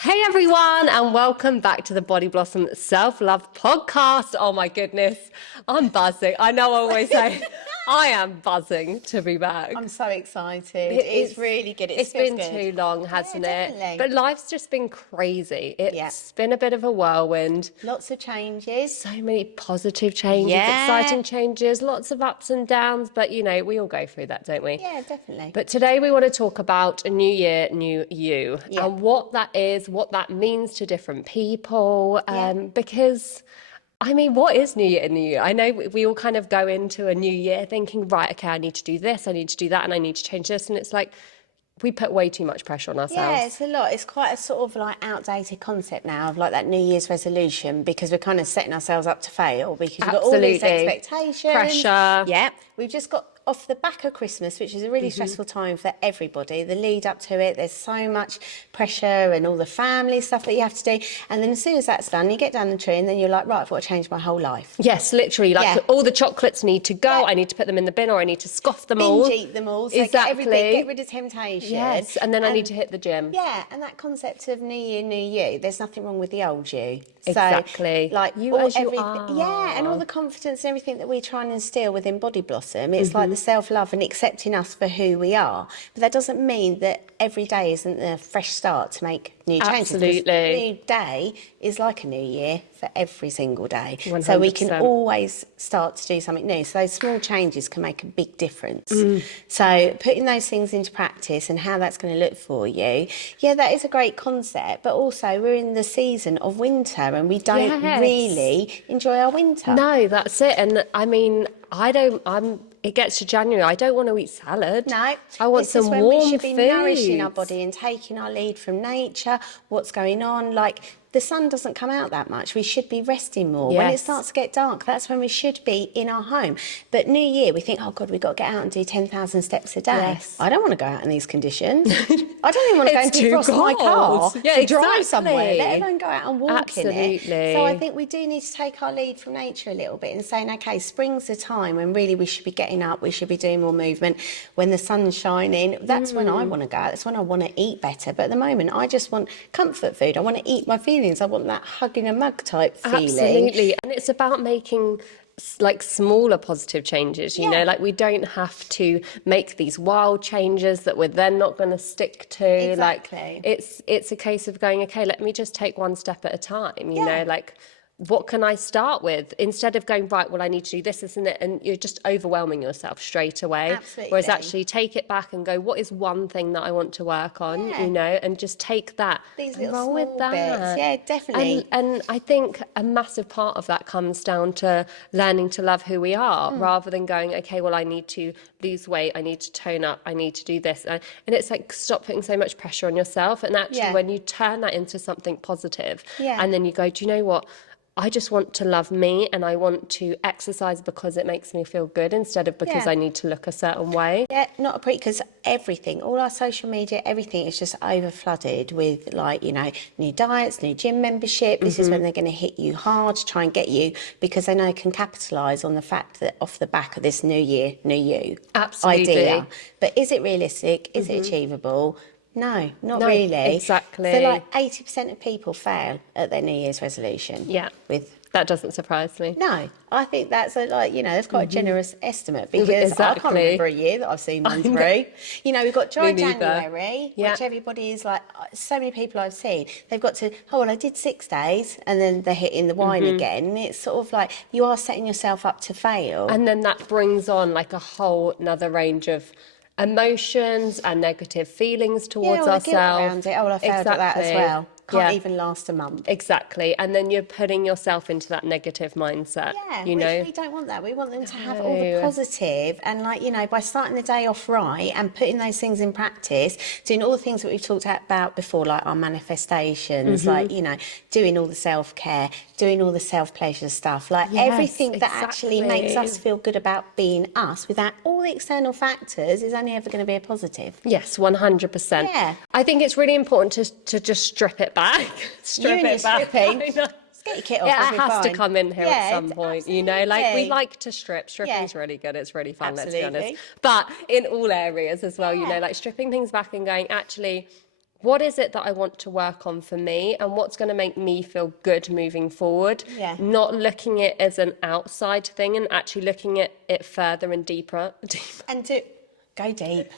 Hey everyone, and welcome back to the BodiBlossom Self-Love Podcast. Oh my goodness, I'm buzzing. I know I always say I am buzzing to be back. I'm so excited. It's really good. It's been too long, hasn't it? Definitely. But life's just been crazy. It's been a bit of a whirlwind. Lots of changes. So many positive changes, exciting changes, lots of ups and downs. But, you know, we all go through that, don't we? Yeah, definitely. But today we want to talk about a new year, new you, and what that is, what that means to different people. Because, I mean, what is New Year, New You? I know we all kind of go into a new year thinking, right, okay, I need to do this, I need to do that, and I need to change this. And it's like, we put way too much pressure on ourselves. Yeah, it's a lot. It's quite a sort of like outdated concept now of like that New Year's resolution, because we're kind of setting ourselves up to fail because we've got all these expectations. Pressure. Yeah. We've just got off the back of Christmas, which is a really stressful time for everybody. The lead up to it, there's so much pressure and all the family stuff that you have to do. And then as soon as that's done, you get down the tree and then you're like, right, I've got to change my whole life. Yes, literally. Like all the chocolates need to go. I need to put them in the bin, or I need to scoff them all. Binge eat them all. So exactly. Get rid of temptation. Yes, and then I need to hit the gym. Yeah, and that concept of new year, new you, there's nothing wrong with the old you. Exactly. So, like you as you are. Yeah, and all the confidence and everything that we try and instill within BodiBlossom, it's like the self-love and accepting us for who we are. But that doesn't mean that every day isn't a fresh start to make new changes. Absolutely. A new day is like a new year for every single day. 100%. So we can always start to do something new. So those small changes can make a big difference. So putting those things into practice and how that's going to look for you, yeah, that is a great concept. But also we're in the season of winter and we don't really enjoy our winter. No, that's it. And I mean, it gets to January, I don't want to eat salad. No. I want some warm food. We should be nourishing our body and taking our lead from nature, what's going on. Like, the sun doesn't come out that much. We should be resting more. Yes. When it starts to get dark, that's when we should be in our home. But New Year, we think, oh God, we've got to get out and do 10,000 steps a day. Yes. I don't want to go out in these conditions. I don't even want to go and defrost my car. Yeah, drive somewhere, let alone go out and walk in it. Absolutely. So I think we do need to take our lead from nature a little bit and saying, okay, spring's the time when really we should be getting up, we should be doing more movement. When the sun's shining, that's when I want to go out. That's when I want to eat better. But at the moment, I just want comfort food. I want to eat my feelings. I want that hug in a mug type feeling. Absolutely. And it's about making like smaller positive changes, you know, like we don't have to make these wild changes that we're then not going to stick to. Exactly. Like it's a case of going, okay, let me just take one step at a time, you know, like what can I start with? Instead of going, right, well, I need to do this, isn't it? And you're just overwhelming yourself straight away. Absolutely. Whereas actually take it back and go, what is one thing that I want to work on, you know, and just take that. These and little roll small with that. bits. Yeah, definitely. And I think a massive part of that comes down to learning to love who we are, rather than going, okay, well, I need to lose weight, I need to tone up, I need to do this. And it's like, stop putting so much pressure on yourself. And actually, when you turn that into something positive, and then you go, do you know what? I just want to love me and I want to exercise because it makes me feel good instead of because I need to look a certain way. Yeah, not a because everything, all our social media, everything is just over flooded with like, you know, new diets, new gym membership. This is when they're going to hit you hard to try and get you because they know they can capitalise on the fact that off the back of this new year, new you idea. But is it realistic? Is it achievable? No, not really. Exactly. So like 80% of people fail at their New Year's resolution. Yeah. That doesn't surprise me. No, I think that's that's quite a generous estimate because I can't remember a year that I've seen one through. You know, we've got dry January, which everybody is like, so many people I've seen, they've got to, oh, well, I did 6 days and then they're hitting the wine again. It's sort of like you are setting yourself up to fail. And then that brings on like a whole another range of emotions and negative feelings towards ourselves. Guilt around it. Oh, well, I failed at that as well. Can't even last a month. Exactly. And then you're putting yourself into that negative mindset. Yeah, you know? we don't want that. We want them to have all the positive and like, you know, by starting the day off right and putting those things in practice, doing all the things that we've talked about before, like our manifestations, like, you know, doing all the self-care, doing all the self-pleasure stuff, like everything that actually makes us feel good about being us without all the external factors is only ever going to be a positive. Yes, 100%. Yeah. I think it's really important to just strip it back. Strip it back. Stripping. Just get your kit off. Yeah, it has to come in here at some point, absolutely. you know, like we like to strip. Stripping's really good. It's really fun, let's be honest. But in all areas as well, you know, like stripping things back and going, actually, what is it that I want to work on for me and what's going to make me feel good moving forward? Yeah. Not looking at it as an outside thing and actually looking at it further and deeper. And go deep,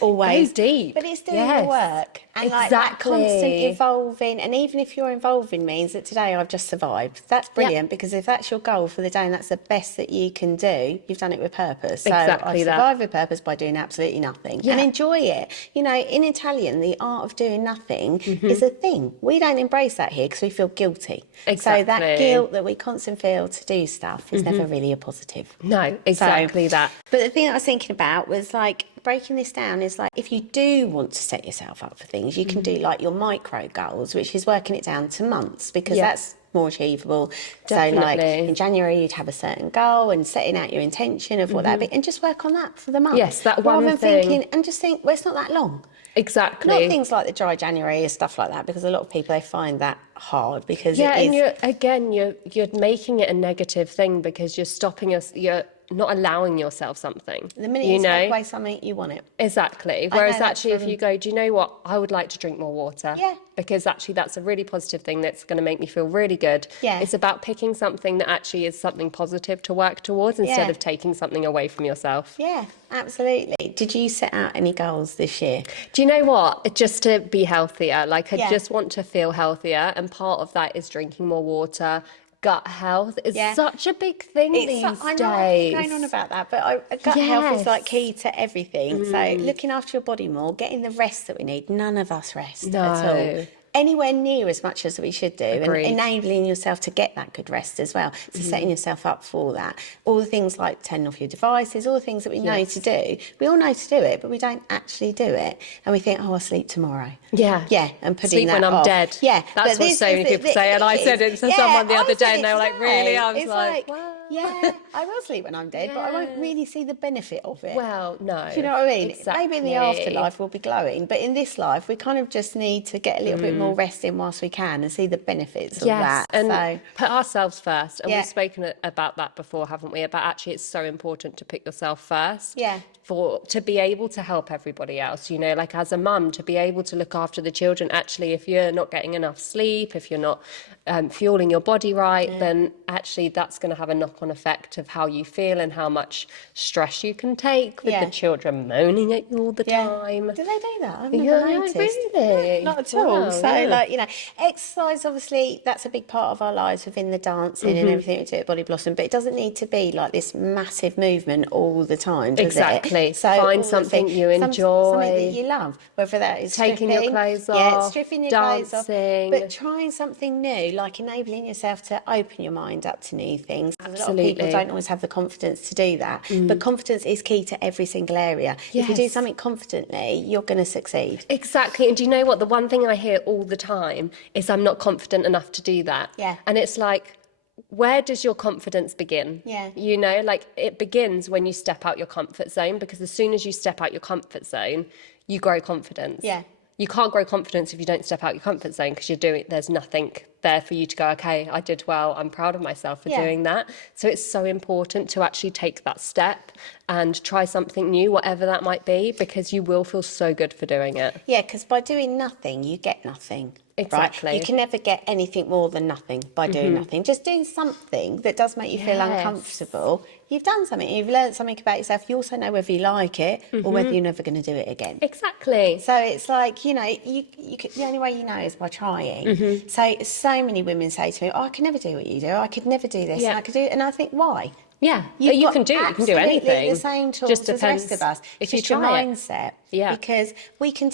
always. Go deep. But it's doing the work. And like that constant evolving. And even if your evolving means that today I've just survived, that's brilliant, because if that's your goal for the day and that's the best that you can do, you've done it with purpose. So Exactly I've survived with purpose by doing absolutely nothing. And enjoy it. You know, in Italian, the art of doing nothing is a thing. We don't embrace that here because we feel guilty. Exactly. So that guilt that we constantly feel to do stuff is never really a positive. No, exactly that. But the thing I was thinking about was like, breaking this down is like, if you do want to set yourself up for things, you can do like your micro goals, which is working it down to months, because that's more achievable. Definitely. So like in January you'd have a certain goal and setting out your intention of what that'd be, and just work on that for the month. Yes, that one rather than thing. thinking and just think, well, it's not that long. Exactly. Not things like the dry January or stuff like that, because a lot of people, they find that hard because it is. And you're making it a negative thing because you're stopping us. You're not allowing yourself something. The minute you take away something, you want it. Exactly. Whereas actually, if you go, do you know what? I would like to drink more water. Yeah. Because actually, that's a really positive thing that's going to make me feel really good. Yeah. It's about picking something that actually is something positive to work towards instead of taking something away from yourself. Yeah, absolutely. Did you set out any goals this year? Do you know what? Just to be healthier. Like, I just want to feel healthier. And part of that is drinking more water. Gut health is such a big thing these days. I know I keep going on about that, but gut health is like key to everything. So looking after your body more, getting the rest that we need. None of us rest at all. Anywhere near as much as we should do. Agreed. And enabling yourself to get that good rest as well. So setting yourself up for that. All the things like turning off your devices, all the things that we know to do. We all know to do it, but we don't actually do it. And we think, oh, I'll sleep tomorrow. Yeah. Yeah, and putting sleep that when I'm off. dead. Yeah. That's what so many people say. And I said it to someone the other day and they were like, really? I was like, what? Yeah, I will sleep when I'm dead, but I won't really see the benefit of it. Well, no. Do you know what I mean? Exactly. Maybe in the afterlife we'll be glowing, but in this life we kind of just need to get a little bit more rest in whilst we can and see the benefits of that. And put ourselves first. And we've spoken about that before, haven't we? About actually it's so important to put yourself first. Yeah. To be able to help everybody else, you know, like as a mum, to be able to look after the children. Actually, if you're not getting enough sleep, if you're not fueling your body right, then actually that's going to have a knock-on effect of how you feel and how much stress you can take with the children moaning at you all the time. Do they do that? I've never noticed. Really? Not at all. Wow, so, like, you know, exercise, obviously, that's a big part of our lives within the dancing and everything we do at BodiBlossom, but it doesn't need to be like this massive movement all the time, does Exactly. it? So find something you enjoy. Something that you love, whether that is taking your clothes off, stripping your dancing. clothes off, but trying something new, like enabling yourself to open your mind up to new things. Absolutely. A lot of people don't always have the confidence to do that, but confidence is key to every single area. If you do something confidently, you're going to succeed. Exactly. And do you know what? The one thing I hear all the time is I'm not confident enough to do that. Yeah. And it's like, where does your confidence begin? Yeah. You know, like it begins when you step out your comfort zone, because as soon as you step out your comfort zone, you grow confidence. Yeah. You can't grow confidence if you don't step out your comfort zone, because there's nothing there for you to go, okay, I did well, I'm proud of myself for doing that. So it's so important to actually take that step and try something new, whatever that might be, because you will feel so good for doing it. Yeah, because by doing nothing, you get nothing. Exactly. Right? You can never get anything more than nothing by doing nothing. Just doing something that does make you feel uncomfortable. You've done something. You've learned something about yourself. You also know whether you like it or whether you're never going to do it again. Exactly. So it's like, you know, the only way you know is by trying. So many women say to me, oh, I could never do what you do. I could never do this. And I could do it. And I think, why? Yeah, You can do anything. The same tools Just as the rest of us. if it's you your try mindset. Yeah. Because we can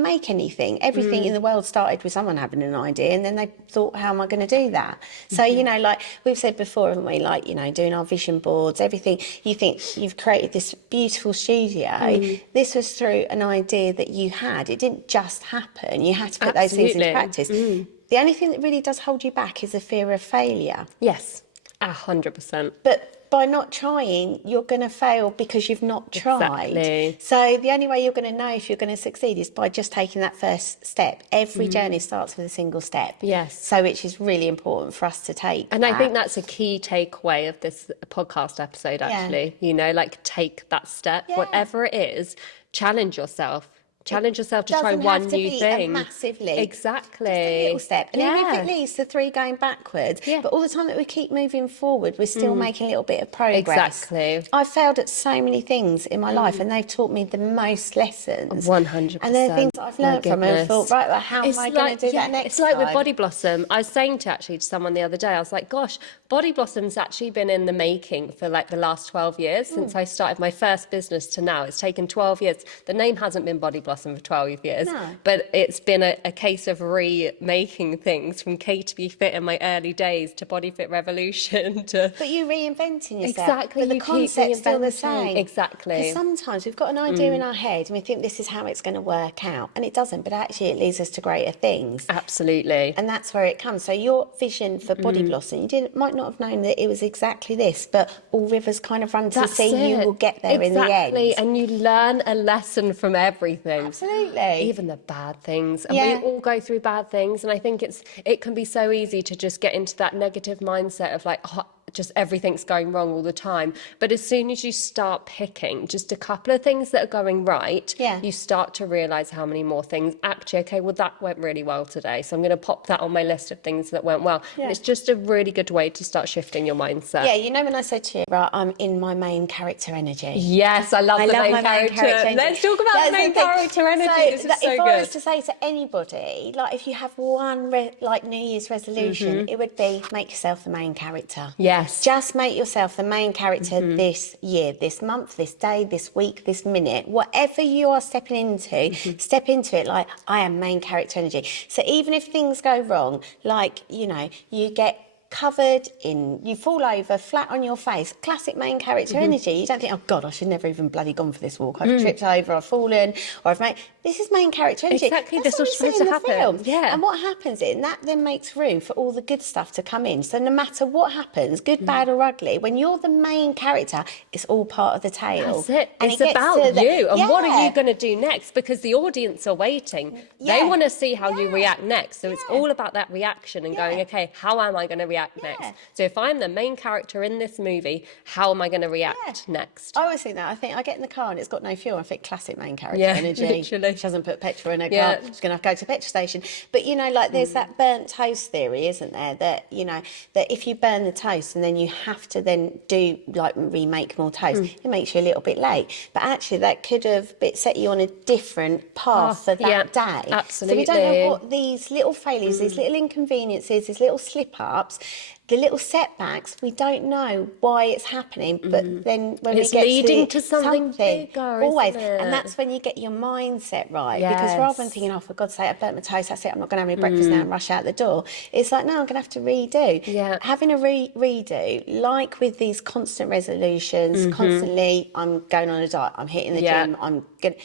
make anything. Everything in the world started with someone having an idea, and then they thought, how am I going to do that? So, you know, like we've said before, haven't we? Like, you know, doing our vision boards, everything. You think you've created this beautiful studio. This was through an idea that you had. It didn't just happen. You had to put those things into practice. The only thing that really does hold you back is the fear of failure. Yes, 100%. But by not trying, you're going to fail because you've not tried. Exactly. So the only way you're going to know if you're going to succeed is by just taking that first step. Every journey starts with a single step. Yes. So which is really important for us to take. And I think that's a key takeaway of this podcast episode, actually. You know, like take that step, whatever it is, challenge yourself. Challenge yourself to try one new thing. Doesn't have to be a massive leap. Exactly. Just a little step. And even if it leads to 3 going backwards, but all the time that we keep moving forward, we're still making a little bit of progress. Exactly. I've failed at so many things in my life, and they've taught me the most lessons. 100%. And they're things that I've learned from, and I thought, right, well, how am I going to do that next time? It's like with BodiBlossom. I was saying to someone the other day, I was like, gosh, BodiBlossom's actually been in the making for like the last 12 years since I started my first business to now. It's taken 12 years. The name hasn't been BodiBlossom for 12 years. But it's been a case of remaking things from K to B Fit in my early days to Body Fit Revolution to... But you reinventing yourself. Exactly. But the concept's still the same. Exactly. Because sometimes we've got an idea in our head and we think this is how it's going to work out. And it doesn't, but actually it leads us to greater things. Absolutely. And that's where it comes. So your vision for BodiBlossom, you might not have known that it was exactly this, but all rivers kind of run to the sea. You will get there in the end. Exactly. And you learn a lesson from everything. Absolutely. Even the bad things. And we all go through bad things. And I think it can be so easy to just get into that negative mindset of like, just everything's going wrong all the time. But as soon as you start picking just a couple of things that are going right, you start to realise how many more things, actually, okay, well, that went really well today. So I'm going to pop that on my list of things that went well. And it's just a really good way to start shifting your mindset. Yeah, you know when I said to you, right, I'm in my main character energy. Yes, I love the main character energy. Let's talk about the main character energy. This is so if good. I was to say to anybody, like if you have one New Year's resolution, it would be make yourself the main character. Yes. Just make yourself the main character this year, this month, this day, this week, this minute. Whatever you are stepping into, step into it like, I am main character energy. So even if things go wrong, like, you know, you get covered in, you fall over flat on your face, classic main character energy. You don't think, oh God, I should never even bloody gone for this walk. I've tripped over, I've fallen, or I've made... This is main character energy. Exactly, That's this what was we see supposed in to the happen. film. Yeah. And what happens is, that then makes room for all the good stuff to come in. So no matter what happens, good, bad or ugly, when you're the main character, it's all part of the tale. That's it. And it's about you and what are you going to do next? Because the audience are waiting. They want to see how you react next. So it's all about that reaction and going, okay, how am I going to react next? So if I'm the main character in this movie, how am I going to react next? I always think that. I think I get in the car and it's got no fuel. I think classic main character energy. Literally. She hasn't put petrol in her car. She's going to have to go to the petrol station. But, you know, like there's that burnt toast theory, isn't there? That, you know, that if you burn the toast and then you have to then do, like, remake more toast, it makes you a little bit late. But actually that could have set you on a different path for that day. Absolutely. So we don't know what these little failures, these little inconveniences, these little slip-ups, the little setbacks, we don't know why it's happening, but then when it's we get leading to something bigger, always, isn't it? and that's when you get your mindset right. Because rather than thinking, oh, for God's sake, I burnt my toast, that's it, I'm not going to have any breakfast now and rush out the door. It's like, no, I'm going to have to redo. Yeah. Having a redo, like with these constant resolutions, constantly, I'm going on a diet, I'm hitting the gym, I'm going.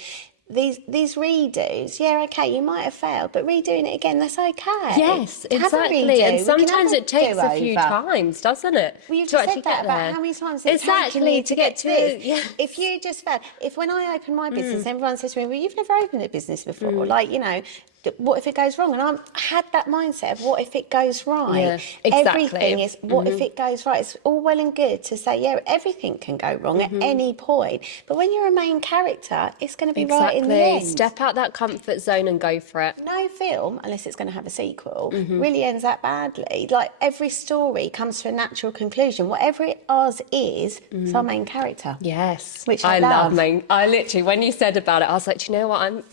These redos, okay, you might have failed, but redoing it again, that's okay. Yes, exactly. And sometimes it takes a few times, doesn't it? Well, you've just said that about how many times it's taken you to get to this. If you just failed, when I opened my business, everyone says to me, well, you've never opened a business before. Like, you know, what if it goes wrong? And I had that mindset of what if it goes right? Yeah, exactly. Everything is what if it goes right? It's all well and good to say, everything can go wrong at any point. But when you're a main character, it's going to be right in the end. Step out that comfort zone and go for it. No film, unless it's going to have a sequel, really ends that badly. Like every story comes to a natural conclusion. Whatever ours is, it's our main character. Yes. Which I love. I literally, when you said about it, I was like, do you know what?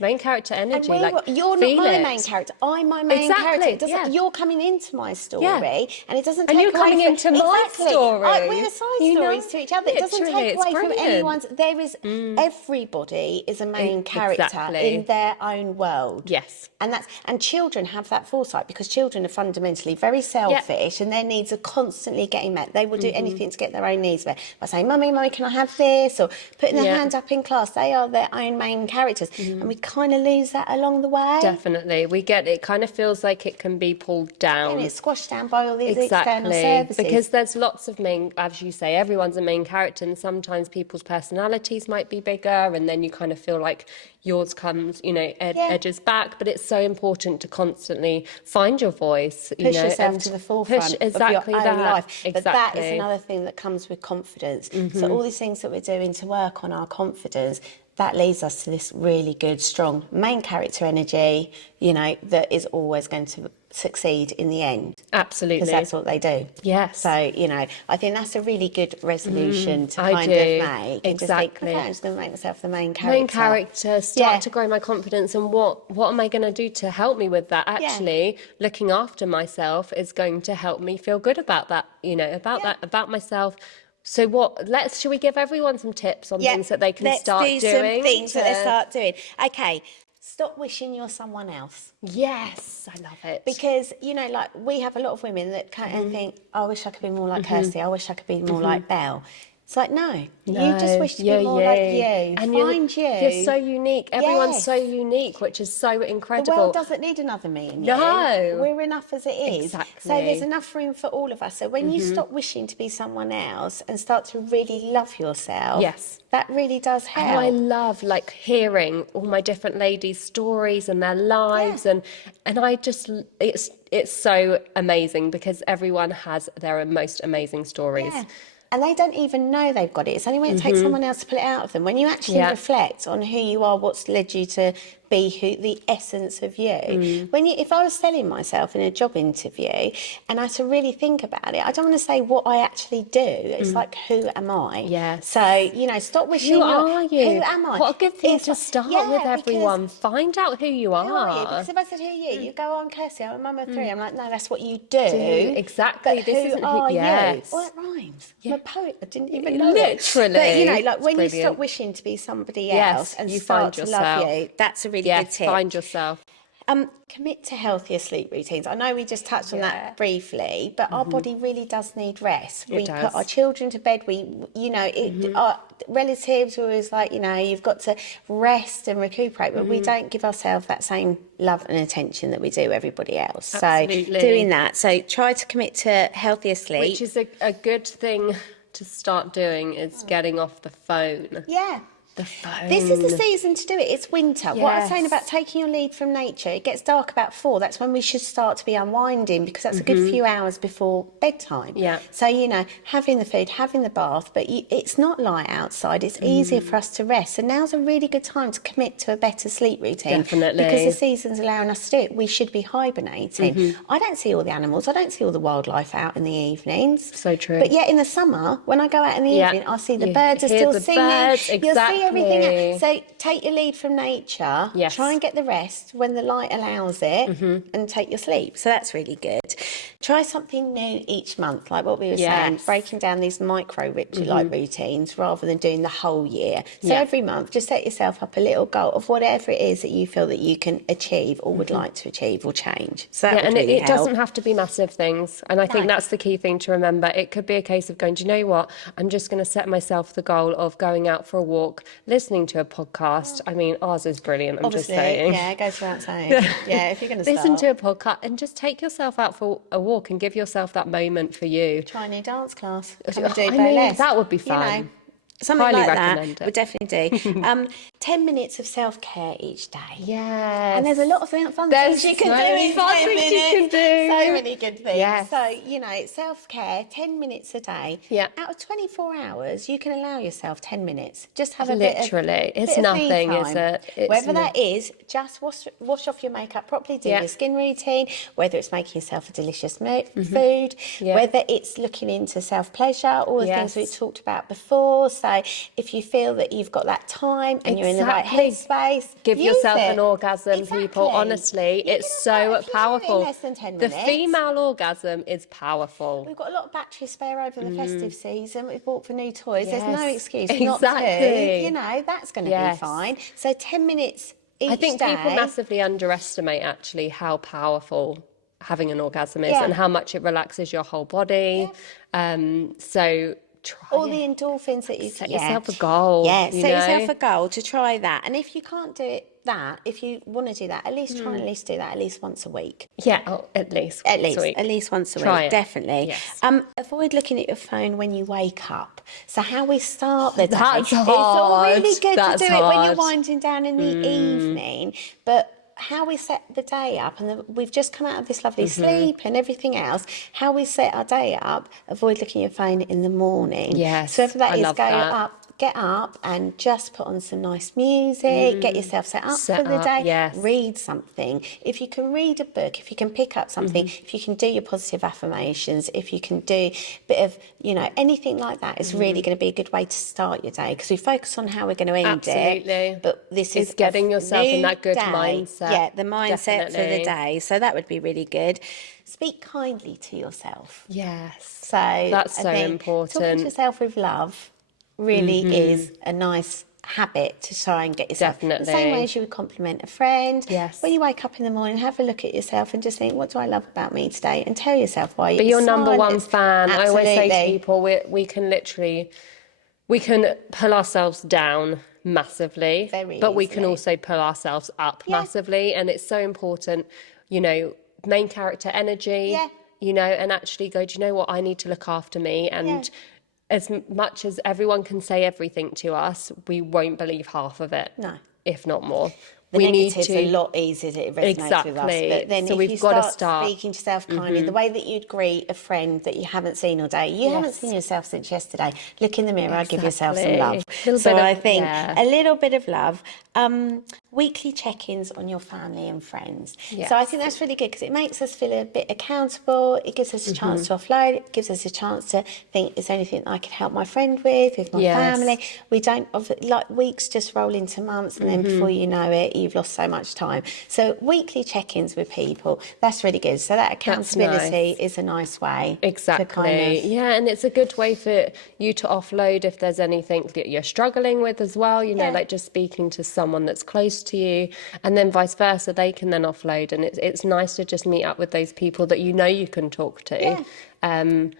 Main character energy. You're not my main character. I'm my main character. You're coming into my story, and it doesn't take away you're coming into my story. We're side stories to each other. It doesn't take away from anyone's. There is everybody is a main character in their own world. Yes, and children have that foresight because children are fundamentally very selfish, and their needs are constantly getting met. They will do anything to get their own needs met. By saying, "Mummy, can I have this?" or putting their hand up in class, they are their own main characters, and we kind of lose that along the way. Definitely. We get it. Kind of feels like it can be pulled down. And it's squashed down by all these external services. Because there's lots of as you say, everyone's a main character, and sometimes people's personalities might be bigger, and then you kind of feel like yours comes, edges back. But it's so important to constantly find your voice. Push yourself to the forefront of your own life. Exactly. But that is another thing that comes with confidence. So all these things that we're doing to work on our confidence, that leads us to this really good, strong main character energy, you know, that is always going to succeed in the end. Absolutely. Because that's what they do. Yes. So, you know, I think that's a really good resolution to I kind do. of make. And just think, Exactly. okay, I'm just going to make myself the main character. Start to grow my confidence, and what am I going to do to help me with that? Actually, looking after myself is going to help me feel good about that, you know, about myself. So should we give everyone some tips on things that they can start doing? Let's do some things that they start doing. Okay, stop wishing you're someone else. Yes, I love it. Because, you know, like, we have a lot of women that kind of think, I wish I could be more like Kirsty, I wish I could be more like Belle. It's like, no, you just wish to be more like you. And Find you. You're so unique. Everyone's so unique, which is so incredible. The world doesn't need another me and you. No. We're enough as it is. Exactly. So there's enough room for all of us. So when you stop wishing to be someone else and start to really love yourself, that really does help. And I love, like, hearing all my different ladies' stories and their lives, and I just, it's so amazing because everyone has their most amazing stories. Yeah. And they don't even know they've got it. It's only when it takes someone else to pull it out of them. When you actually reflect on who you are, what's led you to be the essence of you. If I was selling myself in a job interview and I had to really think about it, I don't want to say what I actually do. It's like, who am I? Yes. So, you know, stop wishing. Who are you? Who am I? What a good thing to start with, everyone. Find out who you are. Who are you? Because if I said, who are you? You go, on Kirsty, I'm a mum of three. I'm like, no, that's what you do. Exactly. But who are you? Well, that rhymes. I'm a poet. I didn't even know it. Literally. But, you know, like, when you stop wishing to be somebody else and you start find to love you, that's a really good tip. Find yourself. Commit to healthier sleep routines. I know we just touched on that briefly, but our body really does need rest. We put our children to bed. Our relatives were always like, you know, you've got to rest and recuperate, but we don't give ourselves that same love and attention that we do everybody else. Absolutely. So doing that. So try to commit to healthier sleep. Which is a good thing to start doing, is getting off the phone. Yeah. The phone. This is the season to do it. It's winter. What I was saying about taking your lead from nature, it gets dark about 4. That's when we should start to be unwinding, because that's a good few hours before bedtime. Yeah. So, you know, having the food, having the bath, but it's not light outside. It's easier for us to rest. So now's a really good time to commit to a better sleep routine. Definitely. Because the season's allowing us to do it. We should be hibernating. I don't see all the animals. I don't see all the wildlife out in the evenings. So true. But yet in the summer, when I go out in the evening, I see the birds are still singing. Exactly. You'll see everything. So take your lead from nature. Yes. Try and get the rest when the light allows it, and take your sleep. So that's really good. Try something new each month, like what we were saying, breaking down these micro routines rather than doing the whole year. So every month, just set yourself up a little goal of whatever it is that you feel that you can achieve or would like to achieve or change. So that would really it doesn't have to be massive things. And I think that's the key thing to remember. It could be a case of going, do you know what? I'm just going to set myself the goal of going out for a walk, listening to a podcast. I mean, ours is brilliant. I'm Obviously, just saying. Yeah, it goes without saying. Yeah, if you're going to listen to a podcast and just take yourself out for a walk and give yourself that moment for you. Try a new dance class. Come and do I mean, burlesque. that would be fun. You know, something Highly like recommend that it. would definitely do. 10 minutes of self-care each day. Yes. And there's a lot of fun things you can do in 10 minutes. So many good things. Yes. So, you know, self-care, 10 minutes a day. Yeah. Out of 24 hours, you can allow yourself 10 minutes. Just have a Literally. bit It's of nothing, me is time. it? It's Whether that is, just wash off your makeup properly, do your skin routine, whether it's making yourself a delicious food, whether it's looking into self-pleasure, all the things we talked about before. So if you feel that you've got that time and you're in the right headspace, give use yourself it. an orgasm, people. Honestly, You it's can so have that powerful. in less than 10 The minutes. female orgasm is powerful. We've got a lot of battery spare over the festive season. We've bought for new toys. There's no Yes. excuse not to. Exactly. You know, that's going to be fine. So 10 minutes each day. I think people massively underestimate actually how powerful having an orgasm is and how much it relaxes your whole body. So try all the endorphins that you set yourself a goal. Yeah, you set know? yourself a goal to try that. And if you can't do it, if you want to do that, at least try and at least do that at least once a week. Yeah, at least At once a week. least once a Try week, it. definitely. Yes. Avoid looking at your phone when you wake up. So how we start the day. That's It's all hard. really good That's to do it when you're hard. winding down in the evening, but how we set the day up, and we've just come out of this lovely sleep and everything else, how we set our day up, avoid looking at your phone in the morning. Yes, So whether that I is love go that. up, get up and just put on some nice music, get yourself set up for the day, read something. If you can read a book, if you can pick up something, if you can do your positive affirmations, if you can do a bit of, you know, anything like that, is really going to be a good way to start your day, because we focus on how we're going to end it. But this is getting yourself in that good mindset. Yeah, the mindset for the day. So that would be really good. Speak kindly to yourself. Yes. So that's so important. Talking to yourself with love really is a nice habit to try and get yourself. Definitely. The same way as you would compliment a friend. Yes. When you wake up in the morning, have a look at yourself and just think, what do I love about me today? And tell yourself why. Be your number one fan. Absolutely. I always say to people, we can pull ourselves down massively, but we can also pull ourselves up massively. And it's so important, you know, main character energy, you know, and actually go, do you know what? I need to look after me. And as much as everyone can say everything to us, we won't believe half of it. No. If not more. The negative's a lot easier to resonate with us. But then so if you start speaking to yourself kindly, the way that you'd greet a friend that you haven't seen all day, you haven't seen yourself since yesterday, look in the mirror, give yourself some love. So I think a little bit of love. Weekly check-ins on your family and friends. So I think that's really good, because it makes us feel a bit accountable. It gives us a chance to offload. It gives us a chance to think, is there anything I could help my friend with my family? We don't, like, weeks just roll into months, and then before you know it, you've lost so much time. So weekly check-ins with people, that's really good. So that accountability is a nice way. Exactly. To kind of... Yeah, and it's a good way for you to offload if there's anything that you're struggling with as well, you know, like just speaking to someone that's close to you, and then vice versa, they can then offload. And it's nice to just meet up with those people that you know you can talk to, and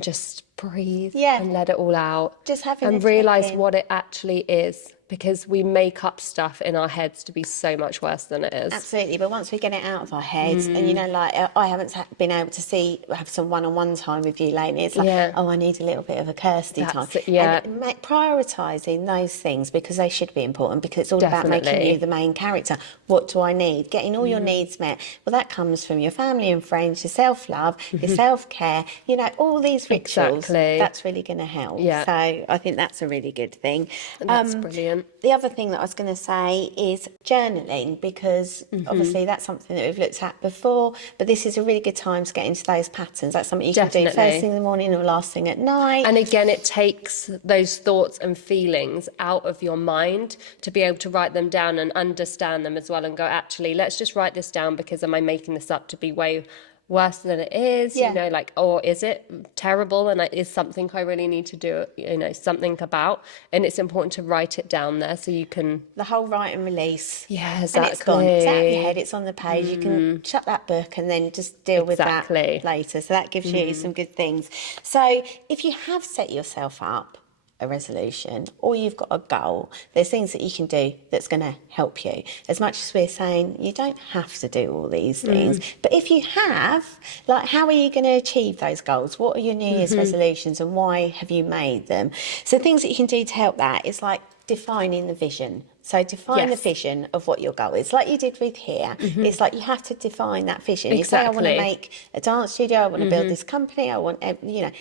just breathe and let it all out. Just having and realise what it actually is, because we make up stuff in our heads to be so much worse than it is. Absolutely, but once we get it out of our heads, and you know, like, I haven't been able to have some one-on-one time with you lately. It's like, oh, I need a little bit of a Kirsty time. And prioritising those things, because they should be important, because it's all about making you the main character. What do I need? Getting all your needs met. Well, that comes from your family and friends, your self-love, your self-care, you know, all these rituals. That's really going to help. So I think that's a really good thing. And that's brilliant. The other thing that I was going to say is journaling, because obviously that's something that we've looked at before, but this is a really good time to get into those patterns. That's something you can do first thing in the morning or last thing at night. And again, it takes those thoughts and feelings out of your mind to be able to write them down and understand them as well, and go, actually, let's just write this down, because am I making this up to be way worse than it is, you know, like, or is it terrible and is something I really need to do, you know, something about. And it's important to write it down there so you can... The whole write and release. Yeah, exactly. And it's gone. It's out of your head. It's on the page. You can shut that book and then just deal with that later. So that gives you some good things. So if you have set yourself up a resolution, or you've got a goal, there's things that you can do that's going to help you. As much as we're saying you don't have to do all these things, but if you have, like, how are you going to achieve those goals? What are your New Year's resolutions, and why have you made them? So things that you can do to help that is like defining the vision. So define the vision of what your goal is, like you did with here. It's like you have to define that vision. You say, I want to make a dance studio, I want to build this company, I want, you know,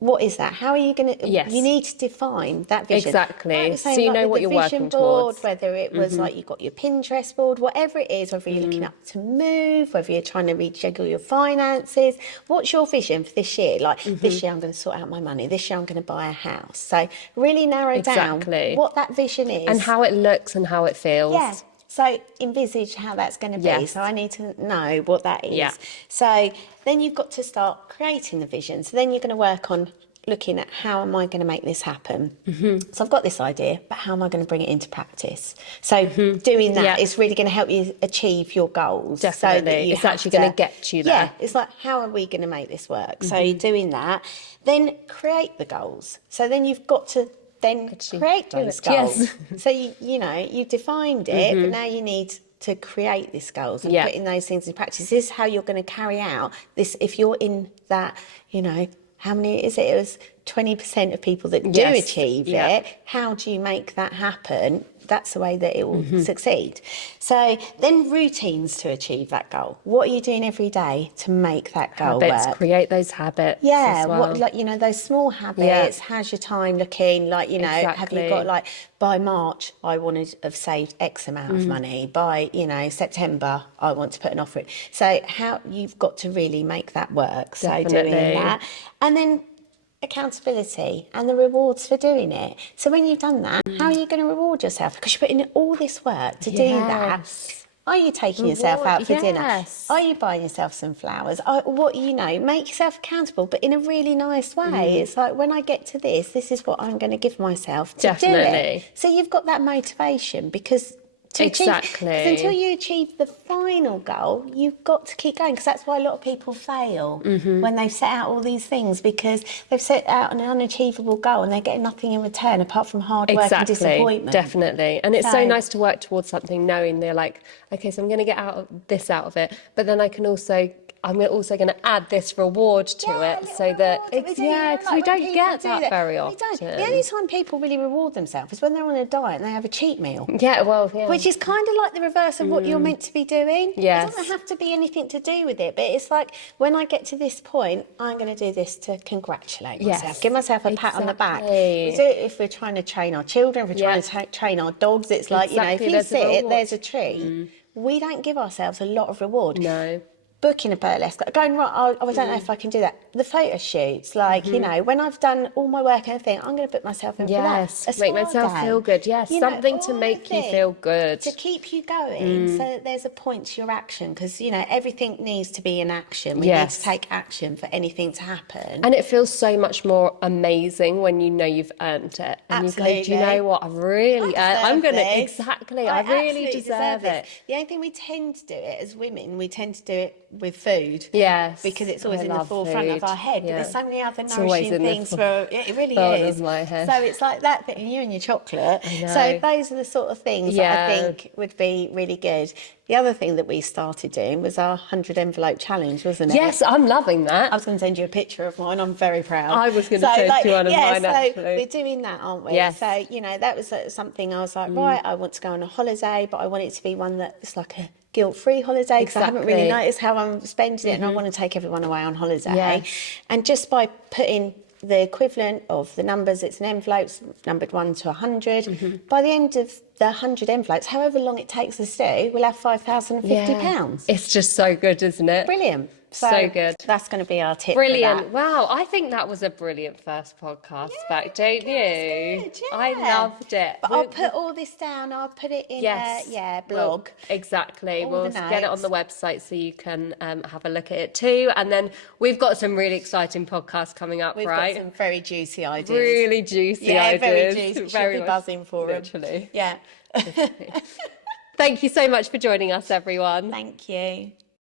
what is that? How are you going to... You need to define that vision. Exactly. So you know what you're working towards. Whether it was like you've got your Pinterest board, whatever it is, whether you're looking up to move, whether you're trying to rejiggle your finances. What's your vision for this year? Like, this year I'm going to sort out my money. This year I'm going to buy a house. So really narrow down what that vision is. And how it looks and how it feels. Yeah. So envisage how that's going to be. So I need to know what that is. So then you've got to start creating the vision. So then you're going to work on looking at, how am I going to make this happen? So I've got this idea, but how am I going to bring it into practice? So doing that is really going to help you achieve your goals. Definitely. So that it's actually going to get you there. Yeah, it's like, how are we going to make this work? So you're doing that. Then create the goals. So then you've got to create those goals. So you know, you've defined it, but now you need to create these goals and putting those things in practice. This is how you're going to carry out this. If you're in that, you know, how many is it? It was 20% of people that do achieve it. How do you make that happen? that's the way that it will succeed. So then routines to achieve that goal. What are you doing every day to make that goal Habits, work? create those habits. Yeah, as well. those small habits. How's your time looking? Have you Exactly. got by March I want to have saved X amount of money. By September I want to put an offer in. So how you've got to really make that work. Definitely. So doing that, and then accountability and the rewards for doing it. So when you've done that, how are you going to reward yourself? Because you're putting in all this work to do that. Are you taking yourself out for dinner? Are you buying yourself some flowers? Make yourself accountable, but in a really nice way. It's like, when I get to this is what I'm going to give myself to do it. So you've got that motivation, because until you achieve the final goal, you've got to keep going, because that's why a lot of people fail when they've set out all these things, because they've set out an unachievable goal and they're getting nothing in return apart from hard work and disappointment. Definitely. And it's so nice to work towards something knowing they're like, okay, so I'm going to get out of it, but then I'm also going to add this reward to it, so that because we don't get that very often. The only time people really reward themselves is when they're on a diet and they have a cheat meal. Which is kind of like the reverse of what you're meant to be doing. Yes. It doesn't have to be anything to do with it, but it's like, when I get to this point, I'm going to do this to congratulate myself, give myself a pat on the back. We do it if we're trying to train our children, if we're trying to train our dogs. It's like, if you sit, there's a treat. We don't give ourselves a lot of reward. No. Booking a burlesque, going, right, I don't know if I can do that. The photo shoots, when I've done all my work and everything, I'm going to put myself in for that. Make myself feel good. Something to make you feel good. To keep you going, so that there's a point to your action, because, everything needs to be in action. We need to take action for anything to happen. And it feels so much more amazing when you know you've earned it. And Absolutely. you go, do you know what? I've really I really deserve it. The only thing we tend to do it as women, we tend to do it with food. Yes. Because it's always in the forefront of our head. But there's so many other nourishing things it really is. My head. So it's like that thing, you and your chocolate. So those are the sort of things that I think would be really good. The other thing that we started doing was our 100 envelope challenge, wasn't it? Yes, I'm loving that. I was going to send you a picture of mine. I'm very proud. I was going to send you one of mine, actually. We're doing that, aren't we? Yes. So, that was something I was like, right, I want to go on a holiday, but I want it to be one that's like a guilt-free holiday, because I haven't really noticed how I'm spending it, and I want to take everyone away on holiday. Yes. And just by putting the equivalent of the numbers, it's an envelope numbered 1 to 100. By the end of the 100 envelopes, however long it takes us to, we'll have £5,050. It's just so good, isn't it? Brilliant. So good. That's going to be our tip. Brilliant. For that. Wow, I think that was a brilliant first podcast back, don't you? Good, I loved it. But I'll put all this down. I'll put it in a blog. Exactly. We'll get it on the website so you can have a look at it too. And then we've got some really exciting podcasts coming up, We've got some very juicy ideas. Really juicy ideas. Very juicy. Very Should be buzzing for them. Literally. Yeah. Thank you so much for joining us, everyone. Thank you.